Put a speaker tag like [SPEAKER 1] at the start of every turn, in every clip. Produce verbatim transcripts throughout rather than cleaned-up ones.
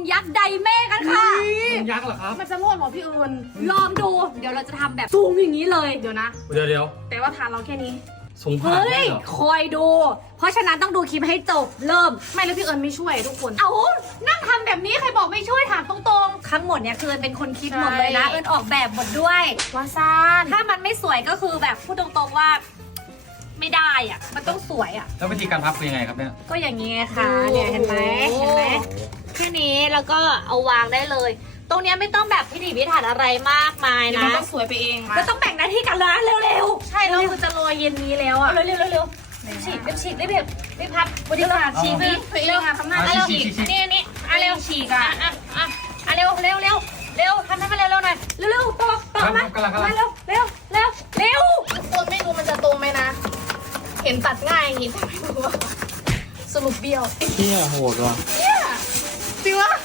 [SPEAKER 1] ยักษ์ไดเม่กันค่ะ
[SPEAKER 2] ยักษ์เหรอครับ
[SPEAKER 3] มันจะรอดเหรอพี่เอิญ
[SPEAKER 1] ลองดู เดี๋ยวเราจะทำแบบซูมอย่างนี้เลย
[SPEAKER 3] เดี๋ยวนะ
[SPEAKER 2] เดี๋ยวเดี๋ยว
[SPEAKER 3] แต่ว่าฐานเราแค่นี้
[SPEAKER 2] ส่งผ่าน
[SPEAKER 1] เฮ้
[SPEAKER 2] ได้
[SPEAKER 1] ย
[SPEAKER 2] เหรอ
[SPEAKER 1] คอยดู เพราะฉะนั้นต้องดูคลิปให้จบ เริ่ม
[SPEAKER 3] ไม่แล้วพี่เอิญไม่ช่วยทุกคน
[SPEAKER 1] เอานั่งทำแบบนี้ใครบอกไม่ช่วยถามตรงๆทั้งหมดเนี่ยคือเอิญเป็นคนคิดหมดเลยนะ
[SPEAKER 3] ใช่
[SPEAKER 1] เอิญออกแบบหมดด้วย
[SPEAKER 3] วาซาน
[SPEAKER 1] ถ้ามันไม่สวยก็คือแบบพูดตรงๆว่า ไม่ได้อ่ะ มันต้องสวยอ่ะ
[SPEAKER 2] แล้ววิธีการพับเป็นยังไงครับเนี่ย
[SPEAKER 1] ก็อย่างนี้ไงค่ะเนี่ยเห็นไหมเห็นไหมแค่นี้แล้วก็เอาวางได้เลย ตรงเนี้ยไม่ต้องแบบพิถีพิถันอะไรมากมาย
[SPEAKER 3] เดี๋ยว
[SPEAKER 1] นะ
[SPEAKER 3] มันต้องสวยไปเองมา
[SPEAKER 1] ก็ต้องแบ่งหน้าที่กันแล้วนะเร็วๆ
[SPEAKER 3] ใช่แล้วคือจะโรยเย็นนี้แล้วอ่ะ
[SPEAKER 1] เร็วเร็วเร็วเร็วฉีกเร็วฉีกรีบแบบรีบพับบริการฉีก
[SPEAKER 3] นี่
[SPEAKER 1] นี่
[SPEAKER 3] ตัวเองอะทำหน้า
[SPEAKER 1] อ่ะ
[SPEAKER 3] ที่
[SPEAKER 1] เร็ว
[SPEAKER 3] ฉีก
[SPEAKER 1] นี่นี่อ่ะเร็ว
[SPEAKER 3] ฉีกอะ
[SPEAKER 1] อ่ะอ่ะอ่ะเร็วเร็วเร็วเร็วทำให้มันเร็วเร็วหน่อยเร็วเร็วต่อต่อ
[SPEAKER 2] ครับ
[SPEAKER 1] มา
[SPEAKER 2] กำลังกำลัง
[SPEAKER 1] มาเร็วเร็วเร็วเร็ว
[SPEAKER 3] ทุกคนไม่รู้มันจะตรงไหมนะ เห็นตัดง่ายอย่างงี้แต่ไม่รู้ว่าสรุปเบี้ยว
[SPEAKER 2] เที่ยโหดว่ะ
[SPEAKER 3] เนี่ยจริงวะ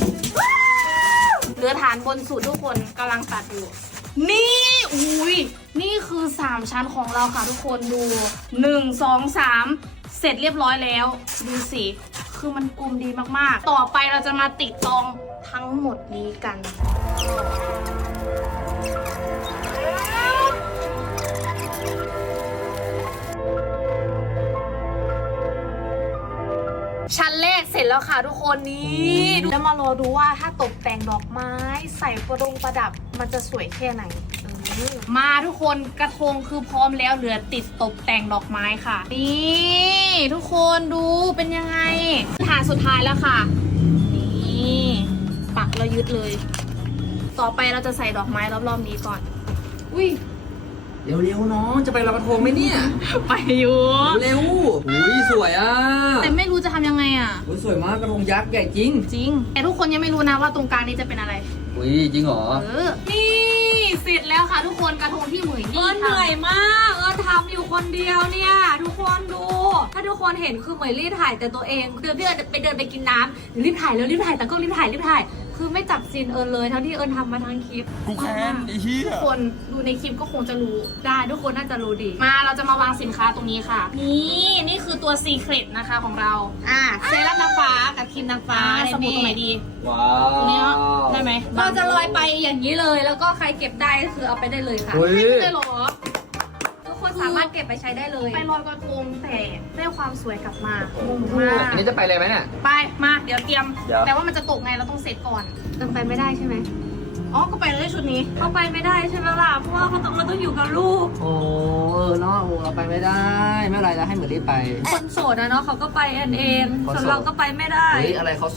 [SPEAKER 3] เหลือฐานบนสุดทุกคนกำลังตัดอยู่ นี่อุ้ยนี่คือสามชั้นของเราค่ะทุกคนดูหนึ่งสองสามเสร็จเรียบร้อยแล้วดูสิคือมันกลมดีมากๆ ต่อไปเราจะมาติดตองทั้งหมดนี้กัน ชั้นแรกเสร็จแล้วค่ะทุกคนนี่แล้วมารอดูว่าถ้าตกแต่งดอกไม้ ใส่ประดงประดับมันจะสวยแค่ไหนเออมาทุกคนกระทงคือพร้อมแล้วเหลือติดตกแต่งดอกไม้ค่ะนี่ทุกคนดูเป็นยังไงฐานสุดท้ายแล้วค่ะนี่ปักแล้วยึดเลย ต่อไปเราจะใส่ดอกไม้รอบๆนี้ก่อนอุ้ย
[SPEAKER 4] เร็วๆน้องจะไปลอยกระทงไหมเนี่ย
[SPEAKER 3] ไปอยู่
[SPEAKER 4] เร็วอุ้ยสวยอ่ะ
[SPEAKER 3] แต่ไม่รู้จะทำยังไงอ่ะ
[SPEAKER 4] อุ้ยสวยมากกระทงยักษ์ใหญ่จริง
[SPEAKER 3] จริงแต่ทุกคนยังไม่รู้นะว่าตรงกลางนี้จะเป็นอะไร
[SPEAKER 4] อุ้ยจริงเหรอ
[SPEAKER 3] เออ นี่เสร็จแล้วค่ะทุกคนกระทงที่หมื่น
[SPEAKER 1] เอ
[SPEAKER 3] ยี่
[SPEAKER 1] อเหนื่อยมากเออทำอยู่คนเดียวเนี่ยทุกคนดู ถ้าทุกคนเห็นคือเหมยรีบถ่ายแต่ตัวเองเดินพี่เอิญไปเดินไปกินน้ำรีบถ่ายแล้วรีบถ่ายแต่ก็รีบถ่ายรีบถ่ายคือไม่จับซีนเอิญเลยเท่าที่เอิญทำมาทั้งคลิป
[SPEAKER 2] กูแค้นไอ้เหี้ย
[SPEAKER 3] ทุกคนดูในคลิปก็คงจะรู้ได้ทุกคนน่าจะรู้ดี มาเราจะมาวางสินค้าตรงนี้ค่ะ นี่นี่คือตัวซีเครตนะคะของเรา อ่าเซรั่มนางฟ้ากับครีมนางฟ้าสบู่ตรงไหนดี
[SPEAKER 4] ว้าว
[SPEAKER 3] ตรงนี้เนาะได้ไหม
[SPEAKER 1] เราจะลอยไปอย่างนี้เลย แล้วก็ใครเก็บได้ก็คือเอาไปได้เลยค่ะ
[SPEAKER 4] อุ้ย
[SPEAKER 3] ไม่ได้หรอ
[SPEAKER 1] ทุกคนสามารถเก็บไปใช้ได้เลย
[SPEAKER 3] ไปลอยกระทงแต่ได้ความสวยกลับมางงมาก
[SPEAKER 4] อันนี้จะไปเลยไหมเนี่ย
[SPEAKER 3] ไปมาเดี๋ยวเตรียม
[SPEAKER 4] เดี๋ยว
[SPEAKER 3] แต่ว่ามันจะตกไงเราต้องเซตก่อน
[SPEAKER 1] เติมไปไม่ได้ใช่ไหม
[SPEAKER 3] อ๋อก็ไปเลยชุดนี้
[SPEAKER 1] เข้าไปไม่ได้ใช่ไหมล่ะ เพราะว่าเขาต้องเราต้องอยู่กับลูก
[SPEAKER 4] โอ้เออเนาะโอ้เราไปไม่ได้ไม่เป็นไรแล้วให้เหมือนรีบไป
[SPEAKER 1] คนโสดนะเนาะเขาก็ไปกันเอง
[SPEAKER 4] คนโสด
[SPEAKER 1] ส่วนเราก็ไปไม่ได้
[SPEAKER 4] เฮ้ยอะไรเขาโส